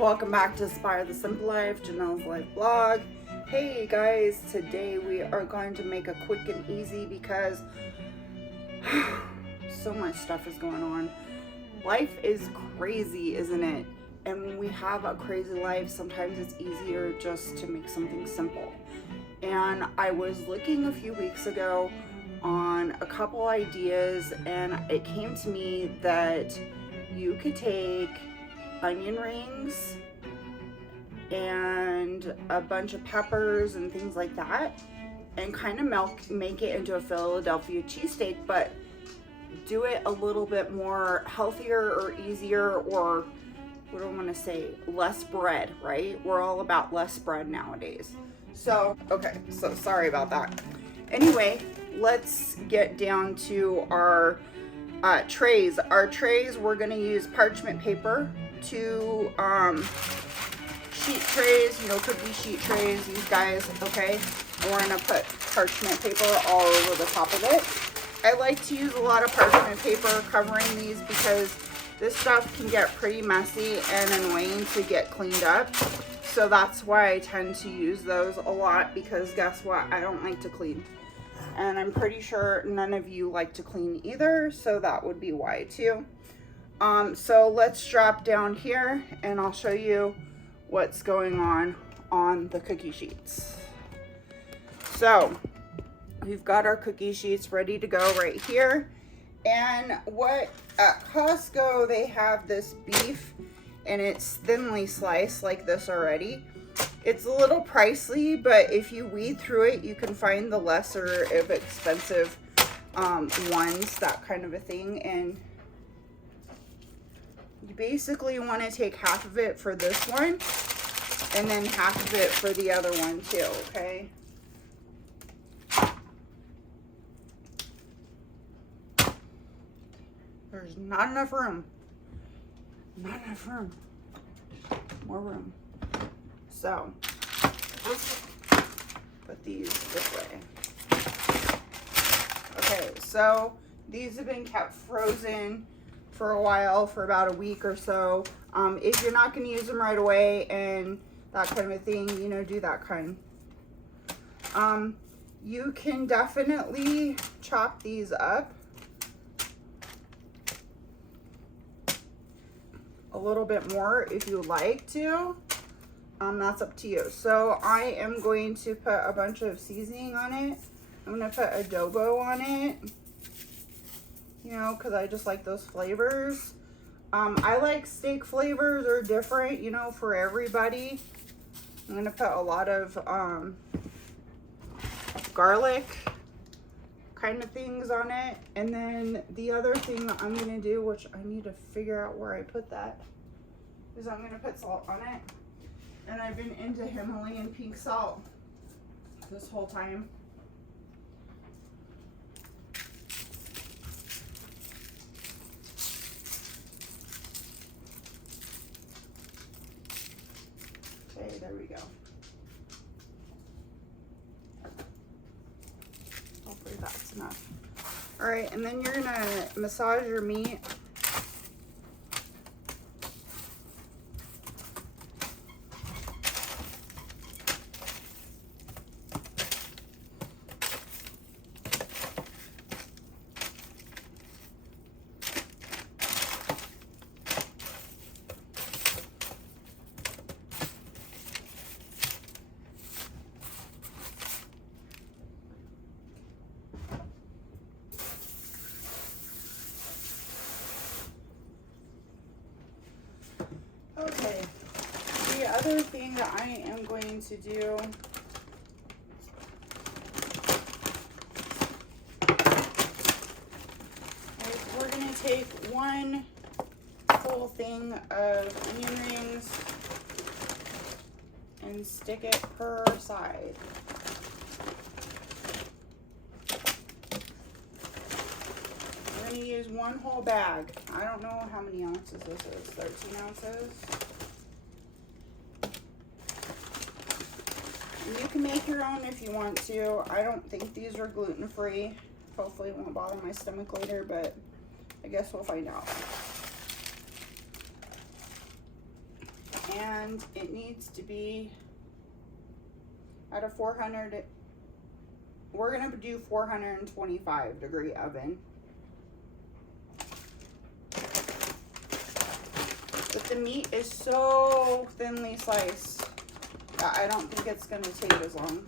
welcome back to Aspire the Simple Life, Janelle's Life Blog. Hey guys, today we are going to make a quick and easy because so much stuff is going on. Life is crazy, isn't it? And when we have a crazy life, sometimes it's easier just to make something simple. And I was looking a few weeks ago on a couple ideas, and it came to me that you could take onion rings and a bunch of peppers and things like that and kind of make it into a Philadelphia cheesesteak, but do it a little bit more healthier or easier, or what do I want to say, less bread, right? We're all about less bread nowadays. So sorry about that. Anyway, let's get down to our trays. Our trays, we're going to use parchment paper, two sheet trays, could be sheet trays, these guys, okay? And we're going to put parchment paper all over the top of it. I like to use a lot of parchment paper covering these because this stuff can get pretty messy and annoying to get cleaned up. So that's why I tend to use those a lot, because guess what? I don't like to clean. And I'm pretty sure none of you like to clean either, so that would be why too. So let's drop down here and I'll show you what's going on the cookie sheets. So we've got our cookie sheets ready to go right here. And at Costco, they have this beef and it's thinly sliced like this already. It's a little pricey, but if you weed through it, you can find the lesser of expensive ones, that kind of a thing. And you basically want to take half of it for this one and then half of it for the other one too, okay? There's not enough room. Not enough room. More room. So, let's put these this way. Okay, so these have been kept frozen for a while, for about a week or so. If you're not going to use them right away and that kind of a thing, do that kind. You can definitely chop these up a little bit more if you like to. That's up to you. So I am going to put a bunch of seasoning on it. I'm going to put adobo on it, because I just like those flavors. I like steak flavors are different, for everybody. I'm going to put a lot of garlic kind of things on it. And then the other thing that I'm going to do, which I need to figure out where I put that, is I'm going to put salt on it. And I've been into Himalayan pink salt this whole time. Okay, there we go. Hopefully that's enough. All right, and then you're gonna massage your meat. Okay, the other thing that I am going to do is we're going to take one full thing of onion rings and stick it per side. We're going to use one whole bag. I don't know how many ounces this is, 13 ounces. And you can make your own if you want to. I don't think these are gluten-free. Hopefully it won't bother my stomach later, but I guess we'll find out. and it needs to be at a 400. We're gonna do 425 degree oven. But the meat is so thinly sliced that I don't think it's gonna take as long.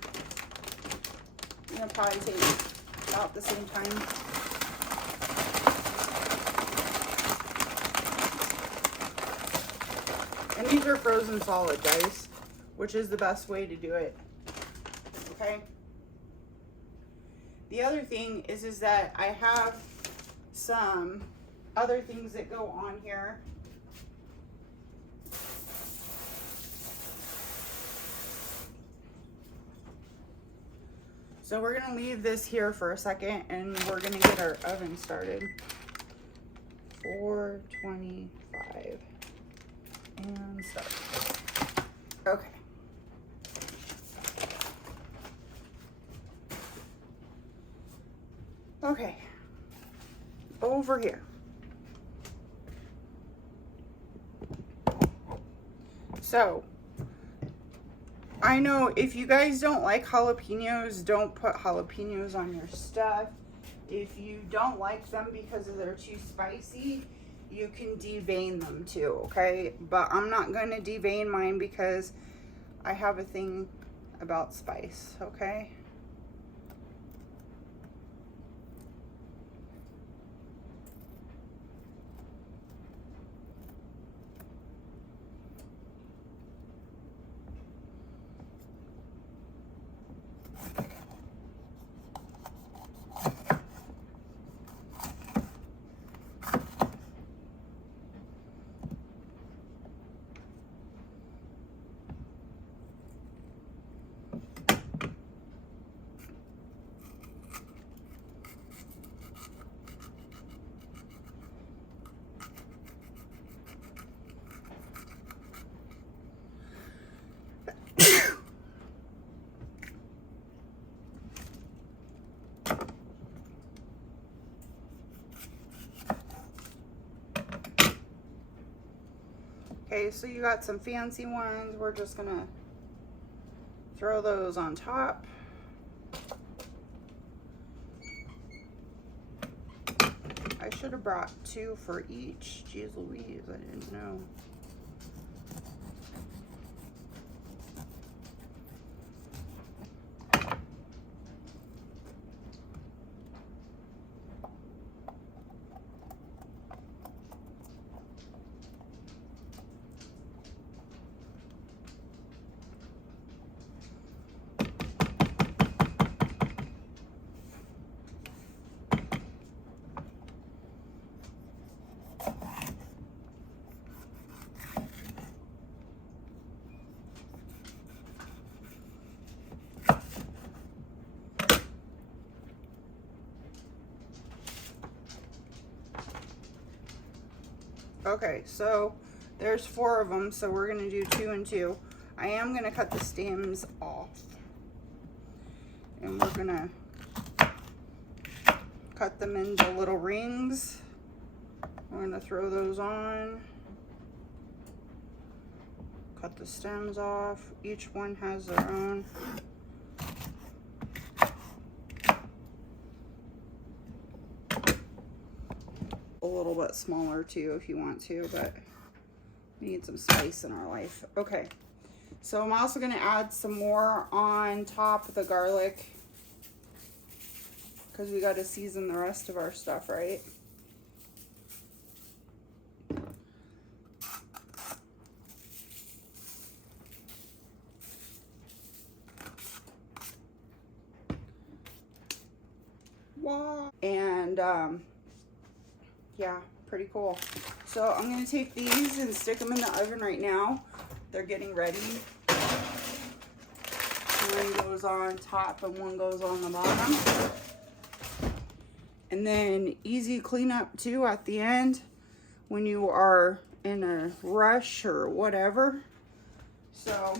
It's gonna probably take about the same time. And these are frozen solid, guys, which is the best way to do it. Okay. The other thing is that I have some other things that go on here. So we're gonna leave this here for a second and we're gonna get our oven started. 425 and start. Okay. Okay, over here. So, I know if you guys don't like jalapenos, don't put jalapenos on your stuff. If you don't like them because they're too spicy, you can devein them too, okay? But I'm not going to devein mine because I have a thing about spice, okay? Okay, so you got some fancy ones. We're just gonna throw those on top. I should have brought 2 for each. Jeez Louise, I didn't know. Okay, so there's 4 of them, so we're gonna do 2 and 2. I am gonna cut the stems off. And we're gonna cut them into little rings. We're gonna throw those on. Cut the stems off. Each one has their own. A little bit smaller too if you want to, but we need some spice in our life. Okay, so I'm also going to add some more on top of the garlic because we got to season the rest of our stuff, right? Wow. And yeah, pretty cool. So I'm going to take these and stick them in the oven right now. They're getting ready. One goes on top and one goes on the bottom. And then easy cleanup too at the end when you are in a rush or whatever. So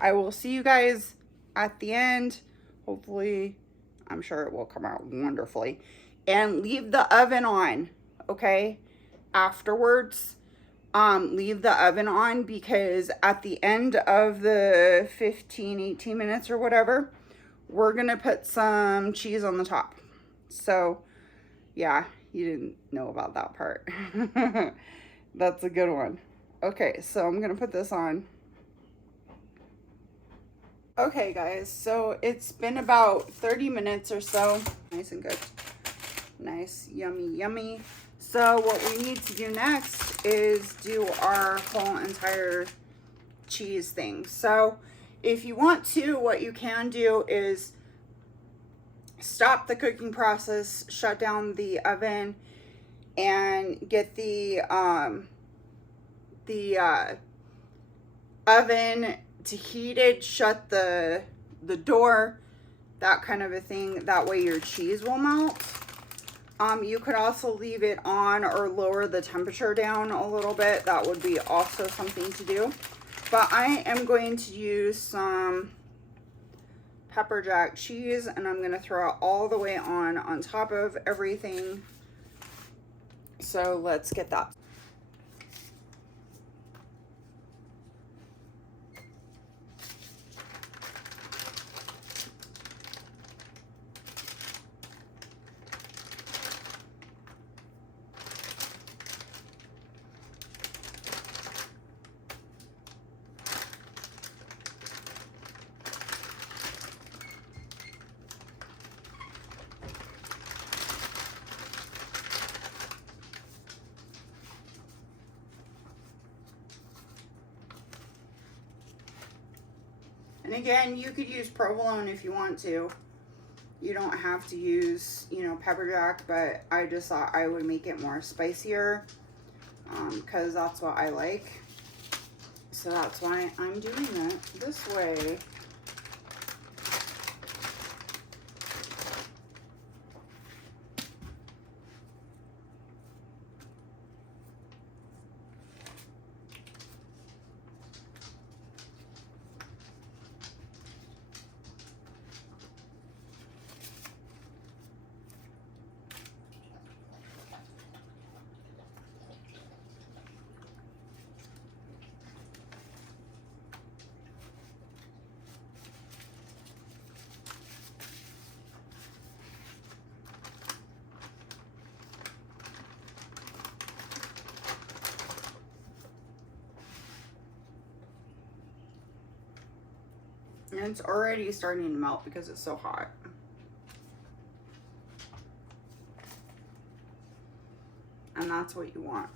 I will see you guys at the end. Hopefully, I'm sure it will come out wonderfully. and leave the oven on, okay? Afterwards, leave the oven on, because at the end of the 15-18 minutes or whatever, we're gonna put some cheese on the top. So yeah, you didn't know about that part. That's a good one. Okay, so I'm gonna put this on. Okay guys, so it's been about 30 minutes or so. Nice and good. Nice, yummy, yummy. So what we need to do next is do our whole entire cheese thing. So if you want to, what you can do is stop the cooking process, shut down the oven, and get the oven to heated, shut the door, that kind of a thing. That way your cheese will melt. You could also leave it on or lower the temperature down a little bit. That would be also something to do. But I am going to use some pepper jack cheese, and I'm going to throw it all the way on top of everything. So let's get that. And again, you could use provolone if you want to. You don't have to use, you know, pepper jack, but I just thought I would make it more spicier, because that's what I like. So that's why I'm doing it this way. And it's already starting to melt because it's so hot. And that's what you want.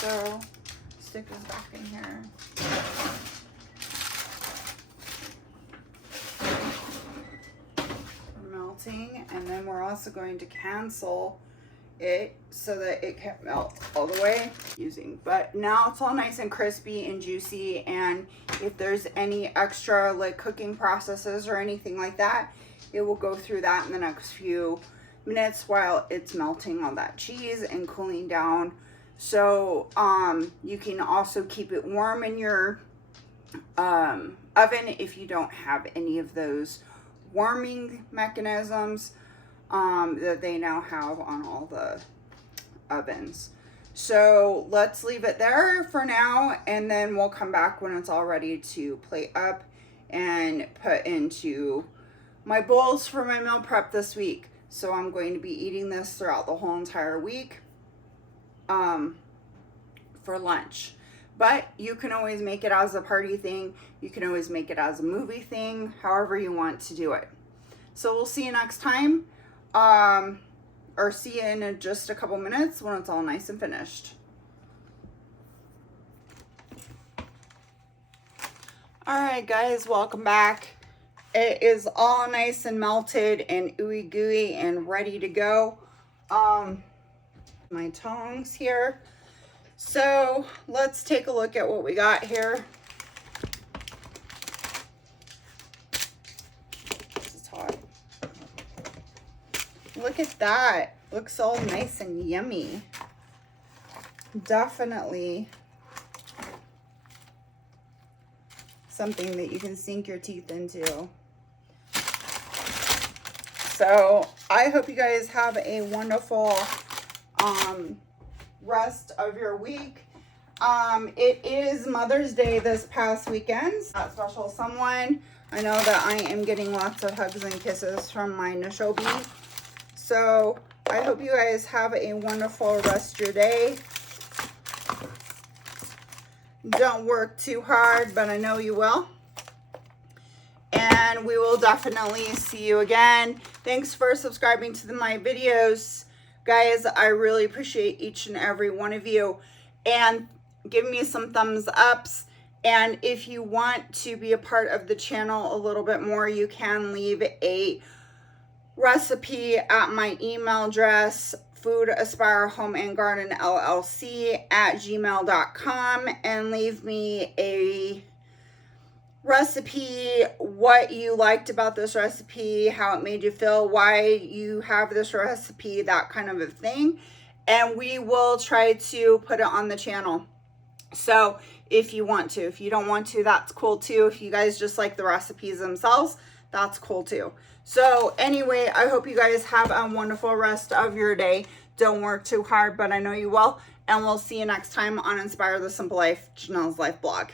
So stick this back in here. Melting, and then we're also going to cancel it so that it can melt all the way but now it's all nice and crispy and juicy. And if there's any extra like cooking processes or anything like that, it will go through that in the next few minutes while it's melting all that cheese and cooling down. So you can also keep it warm in your oven if you don't have any of those warming mechanisms that they now have on all the ovens. So let's leave it there for now, and then we'll come back when it's all ready to plate up and put into my bowls for my meal prep this week. So I'm going to be eating this throughout the whole entire week. for lunch. But you can always make it as a party thing. You can always make it as a movie thing, however you want to do it. So we'll see you next time, or see you in just a couple minutes when it's all nice and finished. All right, guys, welcome back. It is all nice and melted and ooey gooey and ready to go. My tongs here. So let's take a look at what we got here. This is hot. Look at that. Looks all nice and yummy. Definitely something that you can sink your teeth into. So I hope you guys have a wonderful rest of your week. It is Mother's Day this past weekend. That special someone. I know that I am getting lots of hugs and kisses from my Nishobi. So I hope you guys have a wonderful rest of your day. Don't work too hard, but I know you will. And we will definitely see you again. Thanks for subscribing to my videos. Guys, I really appreciate each and every one of you. And give me some thumbs ups. And if you want to be a part of the channel a little bit more, you can leave a recipe at my email address, foodaspirehomandgardenllc@gmail.com, and leave me a recipe, what you liked about this recipe, how it made you feel, why you have this recipe, that kind of a thing, and we will try to put it on the channel. So if you want to, if you don't want to, that's cool too. If you guys just like the recipes themselves, that's cool too. So anyway, I hope you guys have a wonderful rest of your day. Don't work too hard, but I know you will, and we'll see you next time on Inspire the Simple Life, Janelle's Life blog.